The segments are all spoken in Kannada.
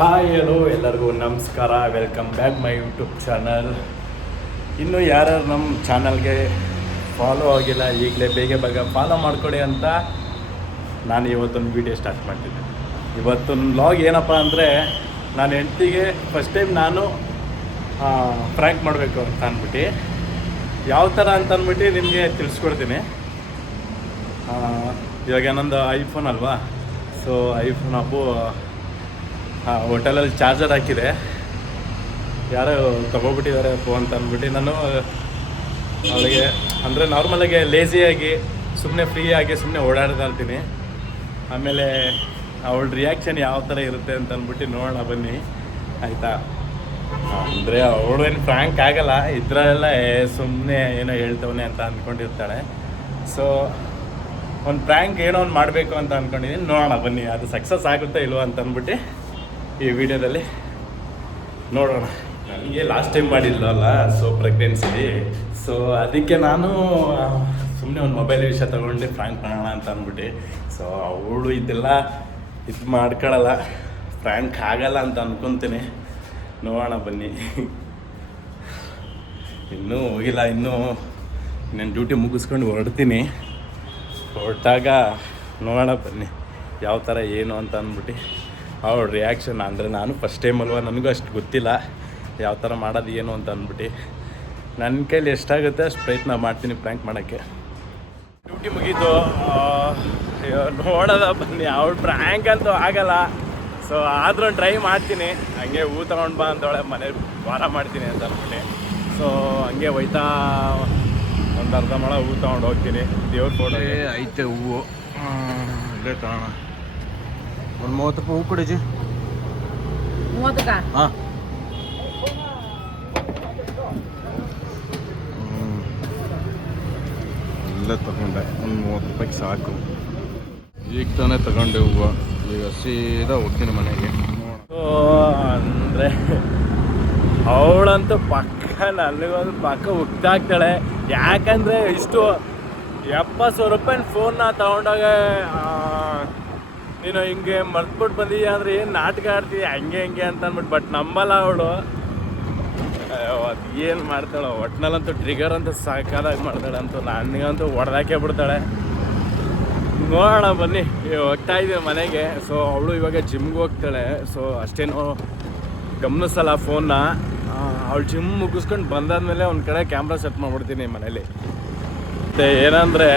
ಹಾಯ್ ಹಲೋ ಎಲ್ಲರಿಗೂ ನಮಸ್ಕಾರ. Welcome back my YouTube channel ಇನ್ನು ಯಾರ್ಯಾರು ನಮ್ಮ ಚಾನಲ್ಗೆ ಫಾಲೋ ಆಗಿಲ್ಲ, ಈಗಲೇ ಬೇಗ ಬೇಗ ಫಾಲೋ ಮಾಡ್ಕೊಳ್ಳಿ ಅಂತ ನಾನು ಇವತ್ತೊಂದು ವೀಡಿಯೋ ಸ್ಟಾರ್ಟ್ ಮಾಡ್ತಿದ್ದೆ. ಇವತ್ತೊಂದು ಲಾಗ್ ಏನಪ್ಪ ಅಂದರೆ, ನಾನು ಹೆಂಡ್ತಿಗೆ ಫಸ್ಟ್ ಟೈಮ್ ನಾನು ಫ್ರ್ಯಾಂಕ್ ಮಾಡಬೇಕು ಅಂತ ಅಂದ್ಬಿಟ್ಟು, ಯಾವ ಥರ ಅಂತ ಅಂದ್ಬಿಟ್ಟು ನಿಮಗೆ ತಿಳಿಸ್ಕೊಡ್ತೀನಿ. ಇವಾಗ ನಂದು ಐಫೋನ್ ಅಲ್ವಾ? ಸೊ ಐಫೋನ್ ಅಪ್ಪು ಹೋಟೆಲಲ್ಲಿ ಚಾರ್ಜರ್ ಹಾಕಿದೆ. ಯಾರೋ ತೊಗೊಬಿಟ್ಟಿದ್ದಾರೆ ಫೋನ್ ಅಂತ ಅಂದ್ಬಿಟ್ಟು ನಾನು ಅವಳಿಗೆ, ಅಂದರೆ ನಾರ್ಮಲಾಗಿ ಲೇಸಿಯಾಗಿ ಸುಮ್ಮನೆ ಫ್ರೀಯಾಗಿ ಸುಮ್ಮನೆ ಓಡಾಡ್ತಾ ಇರ್ತೀನಿ. ಆಮೇಲೆ ಅವಳ ರಿಯಾಕ್ಷನ್ ಯಾವ ಥರ ಇರುತ್ತೆ ಅಂತ ಅಂದ್ಬಿಟ್ಟು ನೋಡೋಣ, ಬನ್ನಿ. ಆಯಿತಾ? ಅಂದರೆ ಅವಳು ಏನು ಫ್ರ್ಯಾಂಕ್ ಆಗಲ್ಲ, ಇದ್ರಲ್ಲೆಲ್ಲ ಸುಮ್ಮನೆ ಏನೋ ಹೇಳ್ತವನೆ ಅಂತ ಅಂದ್ಕೊಂಡಿರ್ತಾಳೆ ಸೊ ಒಂದು ಪ್ರ್ಯಾಂಕ್ ಏನೋ ಒಂದು ಮಾಡಬೇಕು ಅಂತ ಅಂದ್ಕೊಂಡಿದ್ದೀನಿ ನೋಡೋಣ, ಬನ್ನಿ, ಅದು ಸಕ್ಸಸ್ ಆಗುತ್ತಾ ಇಲ್ವೋ ಅಂತ ಅಂದ್ಬಿಟ್ಟು ಈ ವಿಡಿಯೋದಲ್ಲಿ ನೋಡೋಣ. ನನಗೆ ಲಾಸ್ಟ್ ಟೈಮ್ ಮಾಡಿಲ್ಲಲ್ಲ ಸೊ ಪ್ರೆಗ್ನೆನ್ಸಿ ಸೊ ಅದಕ್ಕೆ ನಾನು ಸುಮ್ಮನೆ ಒಂದು ಮೊಬೈಲ್ ವಿಷಯ ತೊಗೊಂಡು ಫ್ರ್ಯಾಂಕ್ ಮಾಡೋಣ ಅಂತ ಅಂದ್ಬಿಟ್ಟು. ಸೊ ಅವಳು ಇದೆಲ್ಲ ಇದು ಮಾಡ್ಕೊಳ್ಳಲ್ಲ ಫ್ರ್ಯಾಂಕ್ ಆಗಲ್ಲ ಅಂತ ಅಂದ್ಕೊತೀನಿ ನೋಡೋಣ ಬನ್ನಿ. ಇನ್ನೂ ಹೋಗಿಲ್ಲ, ಇನ್ನೂ ನಾನು ಡ್ಯೂಟಿ ಮುಗಿಸ್ಕೊಂಡು ಹೊರಡ್ತೀನಿ. ಹೊರಟಾಗ ನೋಡೋಣ ಬನ್ನಿ ಯಾವ ಥರ ಏನು ಅಂತ ಅಂದ್ಬಿಟ್ಟು. ಅವಳ ರಿಯಾಕ್ಷನ್ ಅಂದರೆ ನಾನು ಫಸ್ಟ್ ಟೈಮ್ ಅಲ್ವಾ? ನನಗೂ ಅಷ್ಟು ಗೊತ್ತಿಲ್ಲ. ಯಾವ ಥರ ಮಾಡೋದು ಏನು ಅಂತ ಅಂದ್ಬಿಟ್ಟು. ನನ್ನ ಕೈಲಿ ಎಷ್ಟಾಗುತ್ತೆ ಅಷ್ಟು ಪ್ರಯತ್ನ ಮಾಡ್ತೀನಿ ಪ್ರ್ಯಾಂಕ್ ಮಾಡೋಕ್ಕೆ. ಡ್ಯೂಟಿ ಮುಗೀತು. ನೋಡೋದ ಬನ್ನಿ. ಅವ್ಳು ಪ್ರ್ಯಾಂಕ್ ಅಂತೂ ಆಗಲ್ಲ. ಸೊ ಆದರೂ ಟ್ರೈ ಮಾಡ್ತೀನಿ. ಹಂಗೆ ಹೂ ತಗೊಂಡು ಬಾ ಅಂತವಳೆ ಮನೆ ವಾರ ಮಾಡ್ತೀನಿ ಅಂತ ಅಂದ್ಬಿಟ್ಟು. ಸೊ ಹಂಗೆ ಹೋಯ್ತಾ. ಒಂದು ಅರ್ಧ ಮೊಳ ಹೂ ತಗೊಂಡು ಹೋಗ್ತೀನಿ. ದೇವ್ರ ಫೋಟೋ ಐತೆ ಹೂವು. ಇಲ್ಲೇ ತಗೋಣ. ಒಂದು ಮೂವತ್ತು ರೂಪಾಯಿ ಹೂ ಕೊಡಿಜಿ. ಹಾಂ. ಎಲ್ಲ ತಗೊಂಡೆ. ಒಂದು ಮೂವತ್ತು ರೂಪಾಯಿಗೆ ಸಾಕು. ಈಗ ತಾನೇ ತಗೊಂಡೆ ಹೂವು. ಈಗ ಸೀದಾ ಹೋಗ್ತೀನಿ ಮನೆಗೆ. ಅಂದರೆ ಅವಳಂತೂ ಪಕ್ಕ ನನಗೊಂದು ಪಕ್ಕ ಉಕ್ತಾಗ್ತಾಳೆ ಯಾಕಂದರೆ ಇಷ್ಟು ಎಪ್ಪತ್ತು ಸಾವಿರ ರೂಪಾಯಿ ಫೋನ್ನ ತಗೊಂಡಾಗ ನೀನು ಹಿಂಗೆ ಮರ್ತ್ಬಿಟ್ಟು ಬಂದೀಯ ಅಂದರೆ ಏನು ನಾಟಕ ಆಡ್ತೀಯ ಹಂಗೆ ಹಂಗೆ ಅಂತ ಅಂದ್ಬಿಟ್ಟು ಬಟ್ ನಂಬಲ್ಲ ಅವಳು. ಅದು ಏನು ಮಾಡ್ತಾಳೆ? ಒಟ್ನಲ್ಲಂತೂ ಟ್ರಿಗರ್ ಅಂತ ಸಾಕಾದಾಗಿ ಮಾಡ್ತಾಳೆ ಅಂತೂ ನನಗಂತೂ ಹೊಡೆದಾಕೆ ಬಿಡ್ತಾಳೆ. ನೋಡೋಣ ಬನ್ನಿ ಹೋಗ್ತಾ ಇದ್ದೀವಿ ಮನೆಗೆ. ಸೊ ಅವಳು ಇವಾಗ ಜಿಮ್ಗೆ ಹೋಗ್ತಾಳೆ. ಸೊ ಅಷ್ಟೇನು ಗಮನಿಸಲ್ಲ ಫೋನ್ನ ಅವಳು ಜಿಮ್ ಮುಗಿಸ್ಕೊಂಡು ಬಂದಾದಮೇಲೆ ಒಂದು ಕಡೆ ಕ್ಯಾಮ್ರಾ ಸೆಟ್ ಮಾಡ್ಬಿಡ್ತೀನಿ ಮನೇಲಿ. ಮತ್ತು ಏನಂದರೆ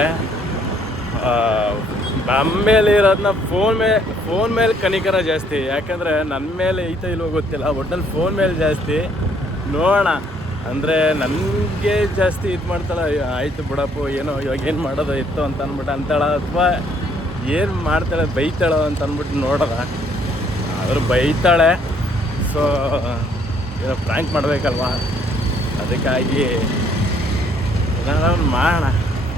ನಮ್ಮ ಮೇಲೆ ಇರೋದನ್ನ ಫೋನ್ ಮೇಲೆ ಫೋನ್ ಮೇಲೆ ಕನಿಕರ ಜಾಸ್ತಿ. ಯಾಕಂದರೆ ನನ್ನ ಮೇಲೆ ಐತ ಇಲ್ವೋ ಗೊತ್ತಿಲ್ಲ ಒಟ್ಟಲ್ಲಿ ಫೋನ್ ಮೇಲೆ ಜಾಸ್ತಿ. ನೋಡೋಣ. ಅಂದರೆ ನನಗೆ ಜಾಸ್ತಿ ಇದು ಮಾಡ್ತಾಳೆ ಆಯಿತು ಬಿಡಪ್ಪು, ಏನೋ ಇವಾಗ ಏನು ಮಾಡೋದು, ಇತ್ತು ಅಂತ ಅಂದ್ಬಿಟ್ಟು ಅಂತಾಳ, ಅಥವಾ ಏನು ಮಾಡ್ತಾಳೆ, ಬೈತಾಳ ಅಂತ ಅಂದ್ಬಿಟ್ಟು ನೋಡೋದ. ಆದರೂ ಬೈತಾಳೆ. ಸೊ ಏನೋ ಪ್ರ್ಯಾಂಕ್ ಮಾಡಬೇಕಲ್ವಾ? ಅದಕ್ಕಾಗಿ ಏನಾದ್ರು ಮಾಡೋಣ.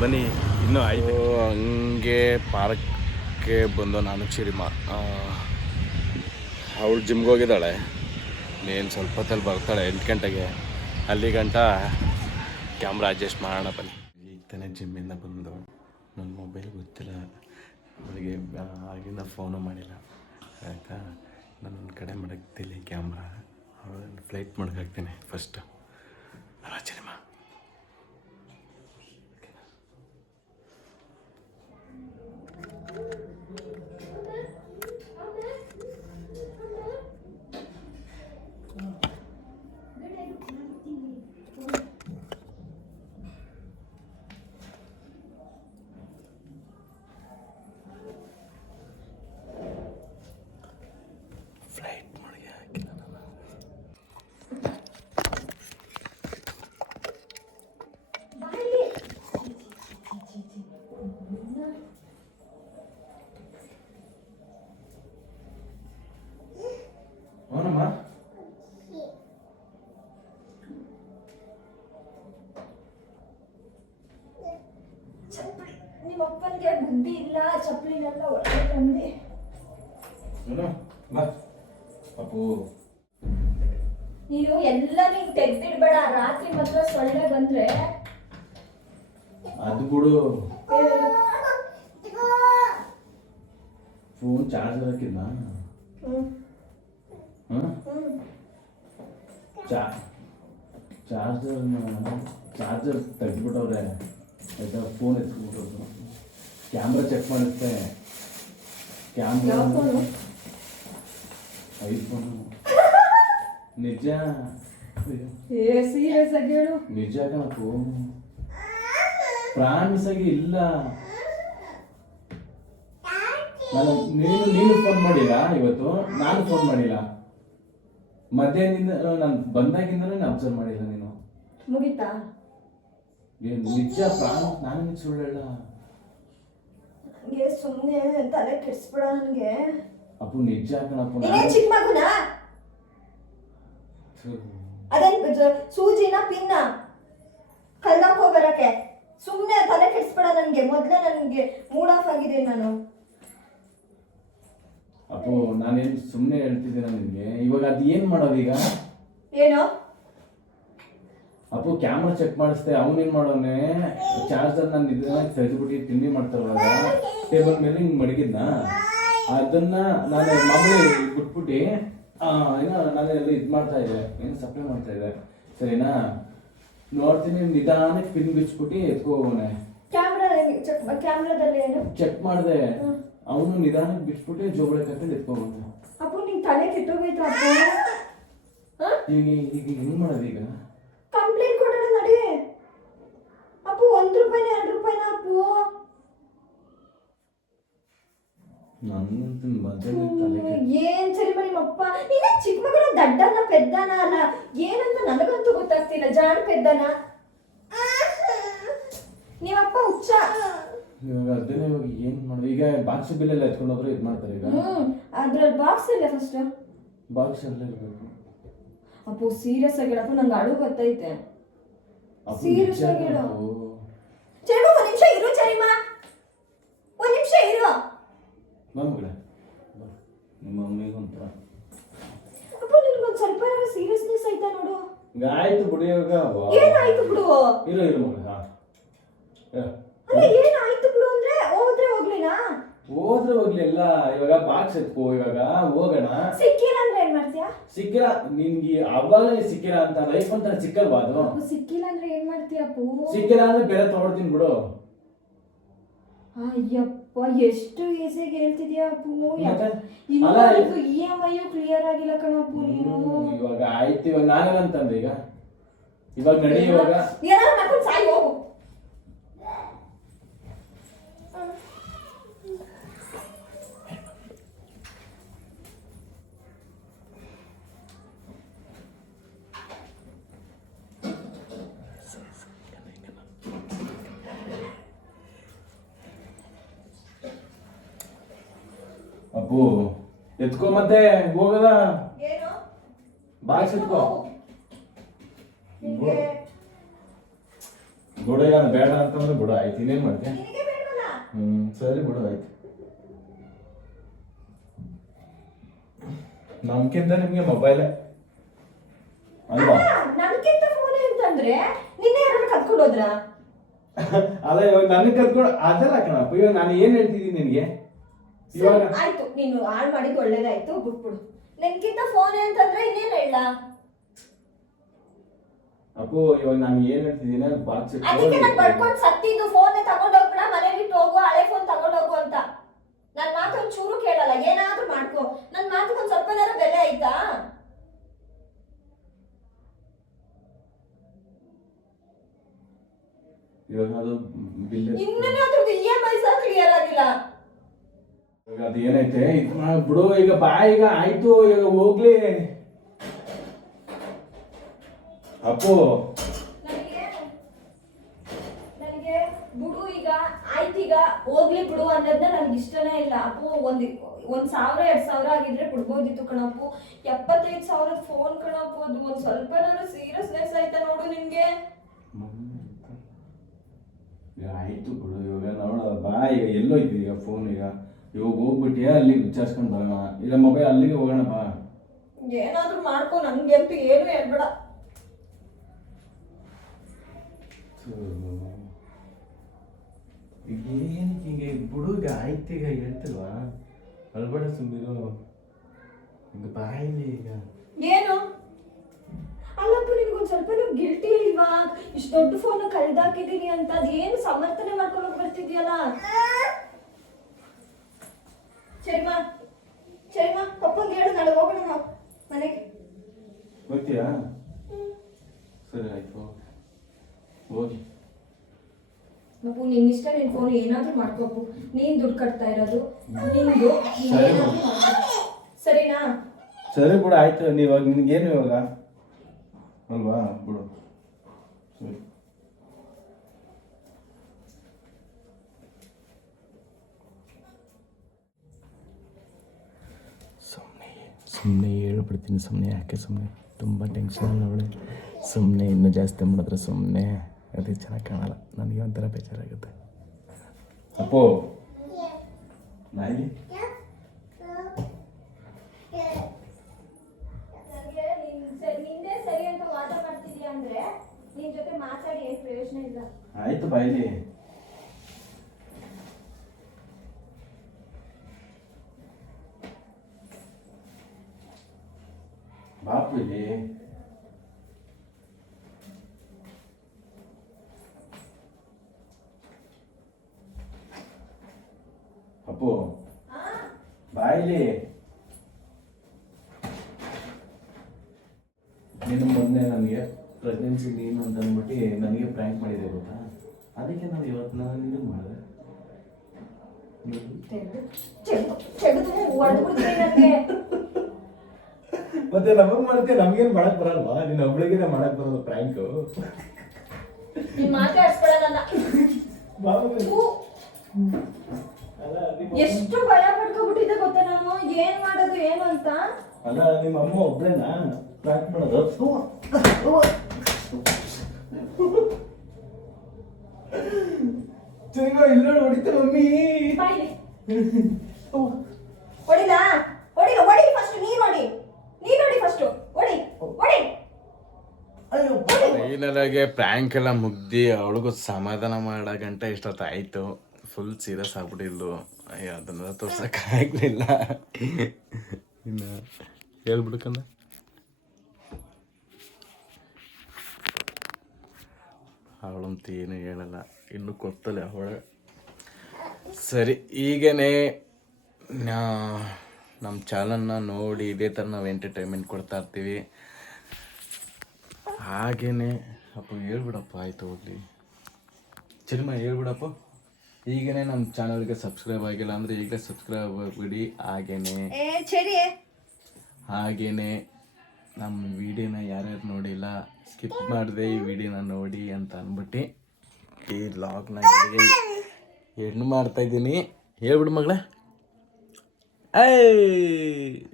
ಬನ್ನಿ. ಇನ್ನೂ ಆಯ್ತು ಹಂಗೆ ಪಾರ್ಕ್ಗೆ ಬಂದು ನಾನು ಚಿರಿಮ ಅವಳು ಜಿಮ್ಗೆ ಹೋಗಿದ್ದಾಳೆ. ನೀನು ಸ್ವಲ್ಪ ಹೊತ್ತಲ್ಲಿ ಬರ್ತಾಳೆ, ಎಂಟು ಗಂಟೆಗೆ. ಅಲ್ಲಿ ಗಂಟ ಕ್ಯಾಮ್ರಾ ಅಡ್ಜಸ್ಟ್ ಮಾಡೋಣ ಬನ್ನಿ. ಈಗ ತಾನೇ ಜಿಮ್ಮಿಂದ ಬಂದು ನನ್ನ ಮೊಬೈಲ್ ಗೊತ್ತಿಲ್ಲ. ಅವಳಿಗೆ ಆಗಿಂದ ಫೋನು ಮಾಡಿಲ್ಲ. ಆಯಿತಾ? ನಾನು ಒಂದು ಕಡೆ ಮಡಗ್ತೀನಿ ಕ್ಯಾಮ್ರಾ. ಅವಳು ಫ್ಲೈಟ್ ಮಡಗಾಕ್ತೀನಿ ಫಸ್ಟು ಅಲ್ಲ ಚಿರಿಮ. ನಿಮ್ಮ ಅಪ್ಪನಿಗೆ ಬುದ್ಧಿ ಇಲ್ಲ ಚಪ್ಪಲಿನೆಲ್ಲ ಒಳಗೆ ತಂದು ಏನು? ಬಾ. ಅಪ್ಪು. ನೀನು ಎಲ್ಲ ನೀನು ತೆಗ್ದಿಡ್ಬೇಡ ರಾತ್ರಿ ಮಾತ್ರ ಸೊಳ್ಳೆ ಬಂದ್ರೆ. ಅದು ಬಿಡು ಫೋನ್ ಚಾರ್ಜ್ ಹಾಕಿಲ್ಲ ಹ್ಮ್. ಹಾಂ ಹ್ಮ್? ಚಾ ಚಾರ್ಜರ್ನ ಚಾರ್ಜರ್ ತೆಗ್ದ್ಬಿಟ್ಟವ್ರೆ. ಆಯ್ತಾ ಫೋನ್ ಎತ್ಕೊಂಡ್ಬಿಟ್ಟು ಕ್ಯಾಮ್ರಾ ಚೆಕ್ ಮಾಡುತ್ತೆ. Camera iPhone. ನಿಜ? ಏ ಸೀರಿಯಸ್ ಆಗಿ ಹೇಳು. ನಿಜ ಕಣಪ್ಪು ಪ್ರಾಮಿಸ್ ಆಗಿ ಇಲ್ಲ. ನಾನು ನೀನು ನೀನು ಫೋನ್ ಮಾಡಿಲ್ಲ ಇವತ್ತು? ನಾನು ಫೋನ್ ಮಾಡಿಲ್ಲ. ಮಧ್ಯಾಹ್ನದಿಂದ ನಾನು ಬಂದಾಗಿಂದಲೇ ನಾನು ಅಬ್ಸರ್ವ್ ಮಾಡಿಲ್ಲ ನೀನು. ಮುಗಿತಾ? ಏನ್ ನಿಜ ಪ್ರಾಣ? ನಾನು ನಿಜ ಸುಳ್ಳು ಹೇಳ ನನಗೆ ಸುಮ್ಮನೆ ತಲೆ ಕೆಡಿಸ್ಬಿಡ ನನಗೆ. ಅಪ್ಪು ನಿಜ ಕಣಪ್ಪು ನೀನೇ ನಾನು ಚಿಕ್ಕ ಮಗುನ? ಅದೇನ್ ಜ- ಸೂಜಿನ ಪಿನ್ನ? ಕಲ್ದಾಕ್ ಹೋಗ್ಬರಕ್ಕೆ ಸುಮ್ಮನೆ ತಲೆ ಕೆಡಿಸ್ಬೇಡ ನನಗೆ. ಮೊದಲೇ ನನಗೆ ಮೂಡ್ ಆಫ್ ಆಗಿದೆ ನಾನು. ಅಪ್ಪು ನಾನೇನು ಸುಮ್ಮನೆ ಹೇಳ್ತಿದ್ದೀನ ನಿಮಗೆ? ಇವಾಗ ಅದು ಏನು ಮಾಡೋದು ಈಗ? ಏನು? ಅಪ್ಪು ಕ್ಯಾಮ್ರಾ ಚೆಕ್ ಮಾಡಿಸ್ದೆ ಅವನೇನ್ ಮಾಡೋನೆ? ಚಾರ್ಜರ್ ನಾನು ಇದನ್ನ ತೆಗೆದ್ಬಿಟ್ಟು ತಿಂಡಿ ಮಾಡ್ತಾರಲ್ಲ. ಟೇಬಲ್ ಮೇಲೆ ಹಿಂಗೆ ಮಡಗಿದ್ನ? ಅದನ್ನ ನಾನು ಮಾಮೂಲಿ ಬಿಟ್ಬಿಟ್ಟು ಏನೋ ನಾನು ಎಲ್ಲ ಇದು ಮಾಡ್ತಾ ಇದ್ದೆ ಏನು ಸಪ್ಲೈ ಮಾಡ್ತಾ ಇದ್ದೆ. ಸರಿನಾ? ನೋಡ್ತೀನಿ ನಿಧಾನಕ್ಕೆ ಪಿನ್ ಬಿಚ್ಬಿಟ್ಟು ಎತ್ಕೋವನೆ ಕ್ಯಾಮ್ರಾ ಕ್ಯಾಮ್ರಾದಲ್ಲಿ ಏನು? ಚೆಕ್ ಮಾಡಿದೆ. ಅವನು ನಿಧಾನಕ್ಕೆ ಬಿಚ್ಬಿಟ್ಟು ಜೋಬಳೆ ಕತ್ತಲ್ಲಿ ಎತ್ಕೋವನೆ ಅಪ್ಪು ನಿಂಗೆ ತಲೆ ಕೆಟ್ಟೋಗೈತ ಈಗ ಈಗ ಹೆಂಗ್ ಮಾಡೋದು ಈಗ? ಕಂಪ್ಲೇಂಟ್ ಕೊಡೋಣ ನಡಿ. ಅಪ್ಪು ಒಂದ್ ರೂಪಾಯಿನ ಎರಡು ರೂಪಾಯಿನ ಅಪ್ಪು? ಮಧ್ಯಾಹ್ನ ತಲೆ ಕೆಟ್ಟ ಏನ್ ಸರಿ ಮಾಡಿ ಅಪ್ಪ ನೀನ ಚಿಕ್ಕ ಮಗನ ದಡ್ಡನ ಪೆದ್ದನ ಅಲ್ಲ. ಏನಂತ ನನಗಂತೂ ಗೊತ್ತಾಗ್ತಿಲ್ಲ ಜಾಣ ಪೆದ್ದನ. ನೀವಪ್ಪ ಹುಚ್ಚ. ಇವಾಗ ಅದನ್ನೇ ಇವಾಗ ಏನ್ ಮಾಡೋದು? ಈಗ ಬಾಕ್ಸ್ ಬಿಲ್ಲೆಲ್ಲ ಎತ್ಕೊಂಡು ಹೋದ್ರೆ ಇದು ಮಾಡ್ತಾರೆ ಈಗ. ಹ್ಮ್ ಅದ್ರಲ್ಲಿ ಬಾಕ್ಸ್ ಇಲ್ಲ ಫಸ್ಟ್ ಬಾಕ್ಸ್ ಎಲ್ಲ ಇರ್ಬೇಕು. ಅಪ್ಪು ಸೀರಿಯಸ್ ಆಗಿ ಹೇಳಪ್ಪ ನಂಗೆ ಅಳು ಗೊತ್ತೈತೆ. ಸೀರಿಯಸ್ Serious ನಿಜ ಆಗಿ ಹೇಳು. ಚರಿಮ ಒಂದ್ ನಿಮಿಷ ಇರು ಚರಿಮ ಒಂದ್ ನಿಮಿಷ ಇರು ಬಾ ಮಗಳೇ ಬಾ. ನಿಮ್ಮ ಮಮ್ಮಿಗೆ ಒಂಥರ ಅಪ್ಪ ನಿನ್ಗೊಂದ್ ಸ್ವಲ್ಪ ಸೀರಿಯಸ್ನೆಸ್ ಆಯ್ತಾ ನೋಡು. ಆಯ್ತು ಬಿಡು ಇವಾಗ. ಏನಾಯ್ತು ಬಿಡು? ಇರು ಇರು ಮಗಳೇ ಹಾ. ಅಲ್ಲ ಏನಾಯ್ತು ಬಿಡು ಅಂದ್ರೆ ಹೋದ್ರೆ ಹೋಗ್ಲಿನಾ? ಹೋದ್ರೆ ಹೋಗ್ಲಿ ಎಲ್ಲ. ಇವಾಗ ಬಾಕ್ಸ್ ಎತ್ಕೋ ಇವಾಗ ಹೋಗೋಣ. ಸಿಕ್ಕಿಲ್ಲ ಅಂದ್ರೆ ಏನ್ ಮಾಡ್ತೀಯಾ? ಸಿಕ್ಕಿಲ್ಲ. ನಿನ್ಗೆ ಅವಾಗಲೇ ಸಿಕ್ಕಿಲ್ಲ ಅಂತ ಲೈಫ್ ಅಂತ ಸಿಕ್ಕಲ್ವಾ ಅದು? ಸಿಕ್ಕಿಲ್ಲ ಅಂದ್ರೆ ಏನ್ ಮಾಡ್ತೀಯ ಅಪ್ಪು? ಸಿಕ್ಕಿಲ್ಲ ಅಂದ್ರೆ ಬೇರೆ ತಗೊಳ್ತೀನಿ ಬಿಡು. ಅಯ್ಯಪ್ಪ. ಎಷ್ಟು ಈಸಿಯಾಗಿ ಹೇಳ್ತಿದ್ಯಾ ಅಪ್ಪು? ಮತ್ತೆ? ಇನ್ನು ಅಲ್ಲ, ಇ ಎಂ ಐ ಕ್ಲಿಯರ್ ಆಗಿಲ್ಲ ಕಣಪ್ಪು ನೀನು. ಹ್ಮ್, ಇವಾಗ ಆಯ್ತು ಇವಾಗ ನಾನೇನಂತಂದೆ ಈಗ? ಇವಾಗ ನಡಿ ಇವಾಗ ಏನಾದ್ರು ಮಾಡ್ಕೊಂಡು ಸಾಯಿ ಹೋಗು. ಎತ್ಕೋ ಮತ್ತೆ ಹೋಗದ. ಬಾಕ್ಸ್ ಎತ್ಕೋ ಬಿಡು ಈಗ ಬೇಡ ಅಂತಂದ್ರೆ ಬಿಡು ಆಯ್ತು ಇನ್ನೇನ್ ಮಾಡ್ತೆ ಹ್ಮ್ ಸರಿ ಬಿಡು ಆಯ್ತು. ನಮ್ಕಿಂತ ನಿಮ್ಗೆ ಮೊಬೈಲ್. ಅಲ್ವಾ? ನನ್ಗಿಂತ ಫೋನ್ ಅಂತಂದ್ರೆ ನಿನ್ನೆ ಯಾರು ಕತ್ಕೊಂಡು ಹೋದ್ರಾ? ಅಲ್ಲ ಇವಾಗ ನನಗೆ ಕತ್ಕೊಂಡು ಅದಲ್ಲ ಕಣಪ್ಪ ಇವಾಗ ನಾನು ಏನ್ ಹೇಳ್ತಿದ್ದೀನಿ ನಿನಗೆ? ಇವಾಗ ಆಯ್ತು ನೀನು ಹಾಳು ಮಾಡಿದ್ ಒಳ್ಳೇದಾಯ್ತು ಬಿಟ್ಬಿಡು. ನನ್ಗಿಂತ ಫೋನ್ ಅಂತಂದ್ರೆ ಇನ್ನೇನ್ ಹೇಳ? ಅಪ್ಪು ಇವಾಗ ನಾನು ಏನ್ ಹೇಳ್ತಿದ್ದೀನಿ ಬಾಕ್ಸ್ ಅದಕ್ಕೆ ನಾನು ಬಡ್ಕೊಂಡು ಸತ್ತಿದ್ದು ಫೋನ್ ತಗೊಂಡೋಗ್ಬಿಡ ಮನೆ ಬಿಟ್ಟು ಹೋಗು ಹಳೆ ಫೋನ್ ತಗೊಂಡೋಗು ಅಂತ. ನನ್ ಮಾತು ಒಂದ್ ಚೂರು ಕೇಳಲ್ಲ ಏನಾದ್ರೂ ಮಾಡ್ಕೋ. ನನ್ ಮಾತು ಒಂದ್ ಸ್ವಲ್ಪ ಬೆಲೆ ಆಯ್ತಾ? ಇವಾಗ ಅದು ಬಿಲ್ ಇನ್ನೇನಾದ್ರೂ ಇ ಎಂ ಐ ಸಹ ಕ್ಲಿಯರ್ ಆಗಿಲ್ಲ. ಇವಾಗ ಅದು ಏನೈತೆ ಇದು ಮಾಡ್ ಬಿಡು ಈಗ ಬಾ ಈಗ ಆಯ್ತು ಈಗ ಹೋಗ್ಲಿ. ಅಪ್ಪು. ನನಗೆ ನನಗೆ ಬಿಡು ಈಗ ಆಯ್ತೀಗ ಹೋಗ್ಲಿ ಬಿಡು ಅನ್ನೋದನ್ನ ನನ್ಗೆ ಇಷ್ಟನೇ ಇಲ್ಲ. ಅಪ್ಪು ಒಂದ್ ಒಂದ್ ಸಾವಿರ ಎರಡ್ ಸಾವಿರ ಆಗಿದ್ರೆ ಬಿಡ್ಬೋದಿತ್ತು ಕಣಪ್ಪು. ಎಪ್ಪತ್ತೈದು ಸಾವಿರದ ಫೋನ್ ಕಣಪ್ಪು ಅದು ಒಂದ್ ಸ್ವಲ್ಪ ಸೀರಿಯಸ್ನೆಸ್ ಆಯ್ತಾ ನೋಡು ನಿನ್ಗೆ. ಈಗ ಆಯ್ತು ಬಿಡು ಇವಾಗ ನೋಡ ಬಾ ಈಗ ಎಲ್ಲೋಯ್ತು ಈಗ ಫೋನ್ ಈಗ. ಇವಾಗ ಹೋಗ್ಬಿಟ್ಟಿಯಾ? ಅಲ್ಲಿಗೆ ವಿಚಾರಿಸ್ಕೊಂಡು ಬರೋಣ. ಇಲ್ಲ ಮೊಬೈಲ್ ಅಲ್ಲಿಗೆ ಹೋಗೋಣ ಬಾ. ಏನಾದ್ರೂ ಮಾಡ್ಕೊ ನನ್ಗೆ ಅಂತೂ ಏನು ಹೇಳ್ಬೇಡ. ಏನಕ್ಕೆ ಹಿಂಗೆ? ಬಿಡುಗೆ ಈಗ ಆಯ್ತು ಈಗ ಹೇಳ್ತಿಲ್ವಾ? ಅಲ್ಬೇಡ ಸುಮ್ಮಿರು ಈಗ ಬಾಯಿಲಿ ಈಗ. ಏನು? ಅಲ್ಲಪ್ಪ ನಿನ್ಗೊಂದ್ ಸ್ವಲ್ಪ ಗಿಲ್ಟಿ ಇಲ್ವಾ? ಇಷ್ಟು ದೊಡ್ಡ ಫೋನ್ ಕಳ್ದಾಕಿದೀನಿ ಅಂತ ಅದೇನು ಸಮರ್ಥನೆ ಮಾಡ್ಕೊಂಡು ಬರ್ತಿದ್ಯಲ್ಲ? ಸರಿಮಾ ಚರ್ಮ ಪಪ್ಪಂಗೆ ಹೇಳು ನಾಳೆ ಹೋಗೋಣ ನಾವು ಮನೆಗೆ. ಬರ್ತೀಯಾ? ಸರಿ ಆಯ್ತು. ಹೋಗಿ. ಮಗು ನಿನ್ ಇಷ್ಟ ನಿನ್ ಫೋನ್ ಏನಾದ್ರೂ ಮಾಡ್ಕೋಪು ನೀನು ದುಡ್ಡು ಕಟ್ತಾ ಇರೋದು. ನಿಂದು. ಸರಿನಾ? ಸರಿ ಬಿಡು ಆಯ್ತು. ನೀವಾಗ ಇವಾಗ ನಿನ್ಗೇನು ಇವಾಗ? ಅಲ್ವಾ? ಬಿಡು. ಸರಿ. ಸುಮ್ಮನೆ ಹೇಳ್ಬಿಡ್ತೀನಿ ಸುಮ್ಮನೆ ಯಾಕೆ ಸುಮ್ಮನೆ ತುಂಬ ಟೆನ್ಷನ್ ಅವಳೆ. ಸುಮ್ಮನೆ ಇನ್ನೂ ಜಾಸ್ತಿ ಮಾಡಿದ್ರೆ ಸುಮ್ಮನೆ ಅದು ಚೆನ್ನಾಗಿ ಕಾಣಲ್ಲ. ನನಗೆ ಒಂಥರ ಬೇಜಾರಾಗುತ್ತೆ. ಅಪ್ಪೋ. ನಾಯಿ ನನಗೆ ನಿನ್ ಸ- ನಿಂದೇ ಸರಿ ಅಂತ ವಾದ ಮಾಡ್ತಿದ್ಯಾ ಅಂದ್ರೆ ನಿನ್ ಜೊತೆ ಮಾತಾಡಿ ಏನ್ ಪ್ರಯೋಜನ ಇಲ್ಲ ಆಯ್ತು ಬಾಯ್ಲಿ ಇಲ್ಲಿ ಅಪ್ಪು ಬಾಯಿಲಿ ನೀನು ಮೊನ್ನೆ ನನಗೆ ಪ್ರೆಗ್ನೆನ್ಸಿ ನೀನು ಅಂತ ಅಂದ್ಬಿಟ್ಟು ನನಗೆ ಪ್ರ್ಯಾಂಕ್ ಮಾಡಿದೆ ಗೊತ್ತಾ ಅದಕ್ಕೆ ನಾನು ಇವತ್ತು ನಾನು ನಿನಗೆ ಮಾಡಿದೆ ತೆಗೆದು ಹೊಡೆದ್ಬಿಡ್ತೀನಿ ನನಗೆ ಮತ್ತೆ ನಮಗ್ ಮಾಡ್ತೀಯ ನಮ್ಗೇನ್ ಮಾಡಕ್ ಬರಲ್ವಾ? ನಿನ್ನ ಒಬ್ಳಿಗೆ ಮಾಡಕ್ ಬರೋದು ಪ್ರ್ಯಾಂಕ್ ನೀನ್ ಮಾತಾಡ್ಸ್ಕೊಳಲ್ಲ ಎಷ್ಟು ಭಯ ಪಡ್ಕೊಬಿಟ್ಟಿದ್ದೆ ಗೊತ್ತಾ ನಾನು? ಏನ್ ಮಾಡೋದು ಏನು ಅಂತ? ಅಲ್ಲ ನಿಮ್ಮ ಅಮ್ಮ ಒಬ್ಳೇನಾ ಪ್ರ್ಯಾಂಕ್ ಮಾಡೋದು. ತಿರ್ಗಾ ಇಲ್ಲ ಹೊಡಿತ ಮಮ್ಮಿ. ಹೊಡಿಲಾ? ಹೊಡಿಲ? ಹೊಡಿ ಫಸ್ಟ್ ನೀನ್ ಹೊಡಿ. ಫೈನಲಾಗೆ ಪ್ರ್ಯಾಂಕ್ ಎಲ್ಲ ಮುಗ್ದಿ ಅವಳಿಗೂ ಸಮಾಧಾನ ಮಾಡೋ ಗಂಟ ಆಯ್ತು ಫುಲ್ ಸೀರಿಯಸ್ ಆಗ್ಬಿಟ್ಟಿಲ್ಲು ಅಯ್ಯೋ ಅದನ್ನೆಲ್ಲ ತೋರ್ಸೋಕ್ಕಾಗಲಿಲ್ಲ ಇನ್ನು ಹೇಳ್ಬಿಡ್ಕಂದ. ಅವಳಂತೂ ಏನು ಹೇಳಲ್ಲ. ಇನ್ನು ಗೊತ್ತಲ್ಲ ಅವಳ. ಸರಿ ಈಗನೇ ನಮ್ಮ ಚಾನಲ್ನ ನೋಡಿ ಇದೇ ಥರ ನಾವು ಎಂಟರ್ಟೈನ್ಮೆಂಟ್ ಕೊಡ್ತಾ ಇರ್ತೀವಿ. ಹಾಗೇನೆ ಅಪ್ಪ ಹೇಳ್ಬಿಡಪ್ಪ ಆಯಿತು ಹೋಗ್ಲಿ. ಸಿನಿಮಾ ಹೇಳ್ಬಿಡಪ್ಪ. ಈಗೇನೆ ನಮ್ಮ ಚಾನಲ್ಗೆ ಸಬ್ಸ್ಕ್ರೈಬ್ ಆಗಿಲ್ಲ ಅಂದರೆ ಈಗಲೇ ಸಬ್ಸ್ಕ್ರೈಬ್ ಆಗಿಬಿಡಿ. ಹಾಗೇನೆ. ಹಾಗೇನೆ ನಮ್ಮ ವಿಡಿಯೋನ ಯಾರ್ಯಾರು ನೋಡಿಲ್ಲ ಸ್ಕಿಪ್ ಮಾಡಿದೆ ಈ ವಿಡಿಯೋನ ನೋಡಿ ಅಂತ ಅಂದ್ಬಿಟ್ಟು ಈ ಲಾಗ್ನ ಹೆಣ್ಣು ಮಾಡ್ತಾ ಇದ್ದೀನಿ. ಹೇಳ್ಬಿಡು ಮಗಳ. ಐ